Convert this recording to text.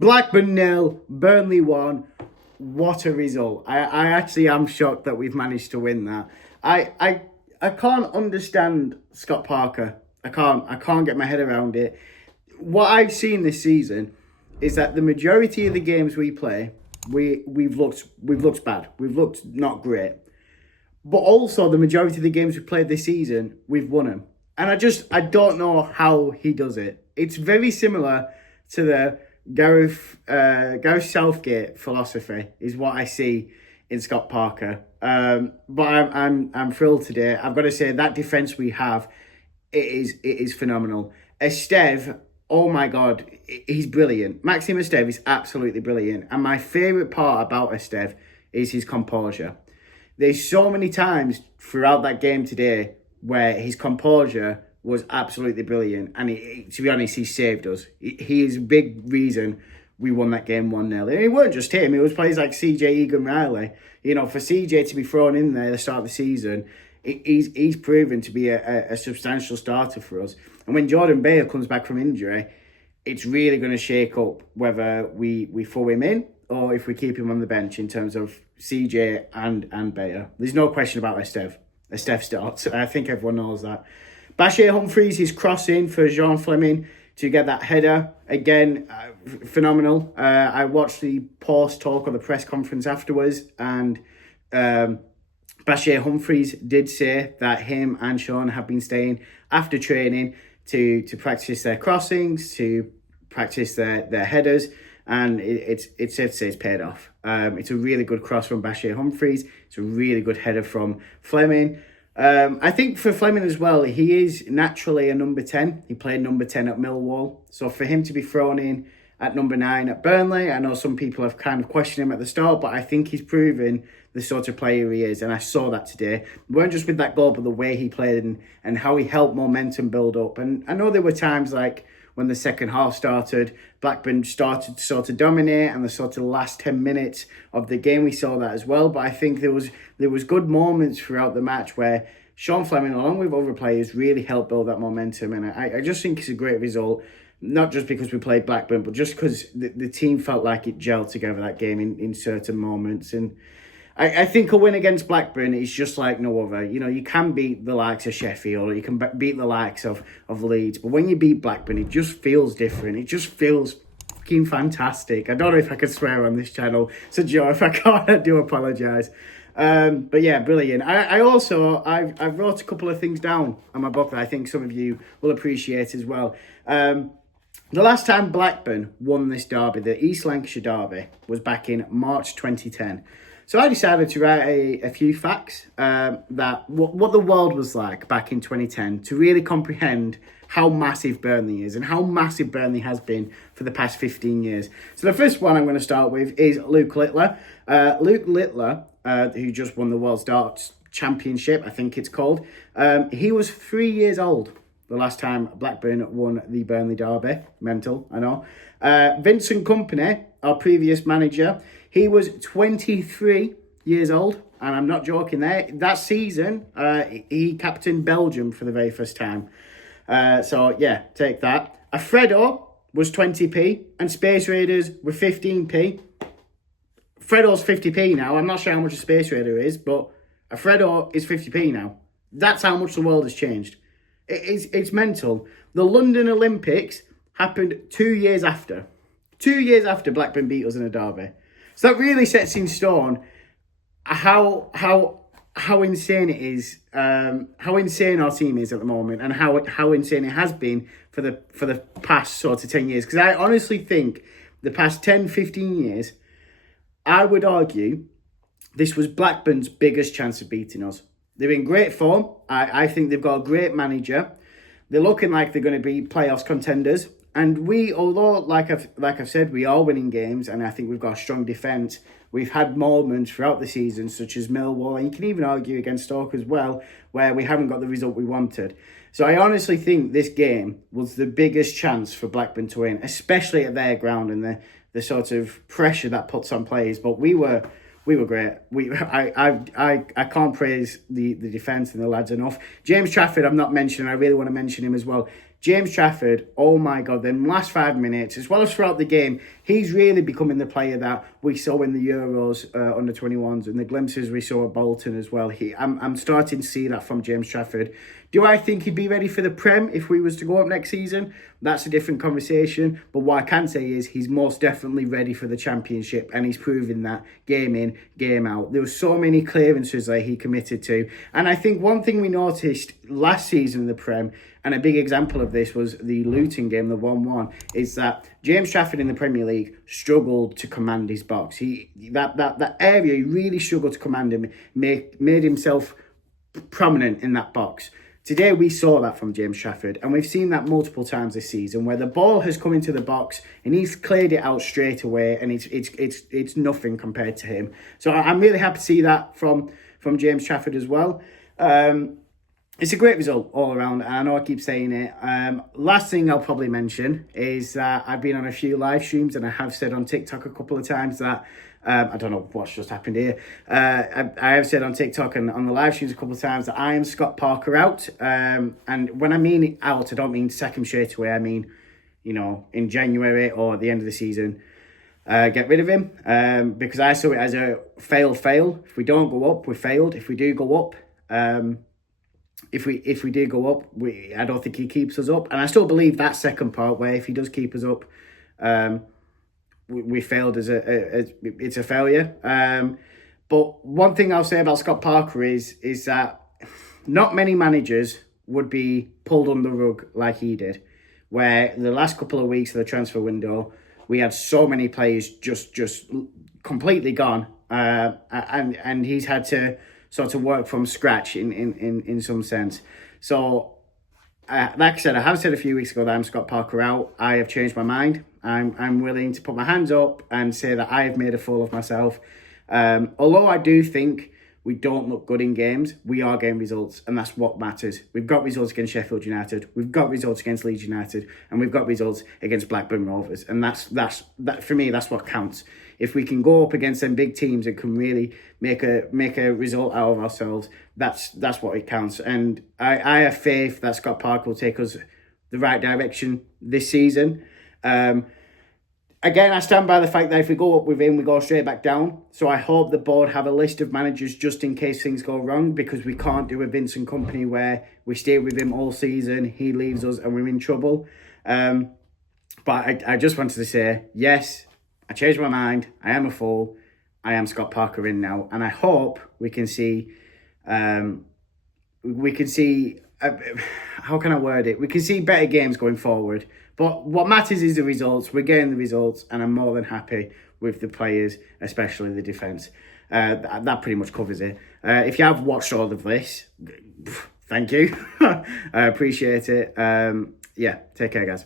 Blackburn 0, Burnley 1. What a result. I actually am shocked that we've managed to win that. I can't understand Scott Parker. I can't get my head around it. What I've seen this season is that the majority of the games we play, we've looked bad. We've looked not great. But also the majority of the games we played this season, we've won them. And I don't know how he does it. It's very similar to the Gareth Southgate philosophy is what I see in Scott Parker. But I'm thrilled today. I've got to say that defence we have, it is phenomenal. Esteve, oh my God, he's brilliant. Maxime Esteve is absolutely brilliant. And my favourite part about Esteve is his composure. There's so many times throughout that game today where his composure was absolutely brilliant. And to be honest, he saved us. He is a big reason we won that game 1-0. And it weren't just him. It was players like CJ Egan-Riley. You know, for CJ to be thrown in there at the start of the season, he's proven to be a substantial starter for us. And when Jordan Bale comes back from injury, it's really going to shake up whether we throw him in or if we keep him on the bench in terms of CJ and Bale. There's no question about Esteve. Esteve starts. I think everyone knows that. Bashir Humphries is crossing for Jean Fleming to get that header. Again, phenomenal. I watched the post-talk or the press conference afterwards, and Bashir Humphries did say that him and Sean have been staying after training to practice their crossings, to practice their headers, and it's safe to say it's paid off. It's a really good cross from Bashir Humphries. It's a really good header from Fleming. I think for Fleming as well, he is naturally a number 10. He played number 10 at Millwall. So for him to be thrown in at number 9 at Burnley, I know some people have kind of questioned him at the start, but I think he's proven the sort of player he is. And I saw that today. It weren't just with that goal, but the way he played and how he helped momentum build up. And I know there were times like when the second half started, Blackburn started to sort of dominate, and the sort of last 10 minutes of the game we saw that as well. But I think there was good moments throughout the match where Sean Fleming, along with other players, really helped build that momentum. And I just think it's a great result, not just because we played Blackburn, but just because the team felt like it gelled together that game in certain moments. And I think a win against Blackburn is just like no other. You know, you can beat the likes of Sheffield, or you can beat the likes of Leeds. But when you beat Blackburn, it just feels different. It just feels fucking fantastic. I don't know if I could swear on this channel. So, Joe, if I can't, I do apologise. But yeah, brilliant. I also wrote a couple of things down on my book that I think some of you will appreciate as well. The last time Blackburn won this derby, the East Lancashire derby, was back in March 2010. So I decided to write a few facts that what the world was like back in 2010 to really comprehend how massive Burnley is and how massive Burnley has been for the past 15 years. So the first one I'm going to start with is Luke Littler. Luke Littler, who just won the World Darts Championship, I think it's called. He was 3 years old the last time Blackburn won the Burnley derby. Mental, I know. Vincent Kompany, our previous manager, he was 23 years old, and I'm not joking there. That season, he captained Belgium for the very first time. So, yeah, take that. Alfredo was 20p, and Space Raiders were 15p. Fredo's 50p now. I'm not sure how much a Space Raider is, but Alfredo is 50p now. That's how much the world has changed. It's mental. The London Olympics happened 2 years after. 2 years after Blackburn beat us in a derby. So that really sets in stone how insane it is, how insane our team is at the moment, and how insane it has been for the past sort of 10 years. Because I honestly think the past 10, 15 years, I would argue this was Blackburn's biggest chance of beating us. They're in great form. I think they've got a great manager. They're looking like they're going to be playoffs contenders. And we, although, like I've said, we are winning games, and I think we've got a strong defence. We've had moments throughout the season, such as Millwall, and you can even argue against Stoke as well, where we haven't got the result we wanted. So I honestly think this game was the biggest chance for Blackburn to win, especially at their ground and the sort of pressure that puts on players. But we were great. I can't praise the defence and the lads enough. James Trafford, I'm not mentioning. I really want to mention him as well. James Trafford, oh my God, them last 5 minutes, as well as throughout the game, he's really becoming the player that we saw in the Euros under 21s and the glimpses we saw at Bolton as well. I'm starting to see that from James Trafford. Do I think he'd be ready for the Prem if we was to go up next season? That's a different conversation. But what I can say is he's most definitely ready for the Championship, and he's proving that game in, game out. There were so many clearances that he committed to. And I think one thing we noticed last season in the Prem, and a big example of this was the Luton game, the 1-1, is that James Trafford in the Premier League struggled to command his box. That area, he really struggled to command him, made himself prominent in that box. Today we saw that from James Trafford, and we've seen that multiple times this season where the ball has come into the box and he's cleared it out straight away, and it's nothing compared to him. So I'm really happy to see that from James Trafford as well. It's a great result all around, and I know I keep saying it. Last thing I'll probably mention is that I've been on a few live streams, and I have said on TikTok a couple of times that I don't know what's just happened here. I have said on TikTok and on the live streams a couple of times that I am Scott Parker out. And when I mean out, I don't mean second straight away. I mean, in January or at the end of the season, get rid of him. Because I saw it as a fail. If we don't go up, we failed. If we do go up, if we do go up, I don't think he keeps us up. And I still believe that second part where if he does keep us up, we failed it's a failure. But one thing I'll say about Scott Parker is that not many managers would be pulled under the rug like he did, where the last couple of weeks of the transfer window, we had so many players just completely gone, and he's had to sort of work from scratch in some sense. So, like I said, I have said a few weeks ago that I'm Scott Parker out. I have changed my mind. I'm willing to put my hands up and say that I have made a fool of myself. Although I do think we don't look good in games, we are getting results, and that's what matters. We've got results against Sheffield United, we've got results against Leeds United, and we've got results against Blackburn Rovers, and that for me, that's what counts. If we can go up against them big teams and can really make a result out of ourselves, that's what it counts. And I have faith that Scott Parker will take us the right direction this season. Again, I stand by the fact that if we go up with him, we go straight back down. So I hope the board have a list of managers just in case things go wrong, because we can't do a Vincent Kompany where we stay with him all season, he leaves us and we're in trouble. But I just wanted to say, yes, I changed my mind. I am a fool. I am Scott Parker in now. And I hope we can see, how can I word it? We can see better games going forward. But what matters is the results. We're getting the results, and I'm more than happy with the players, especially the defence. That pretty much covers it. If you have watched all of this, thank you. I appreciate it. Take care, guys.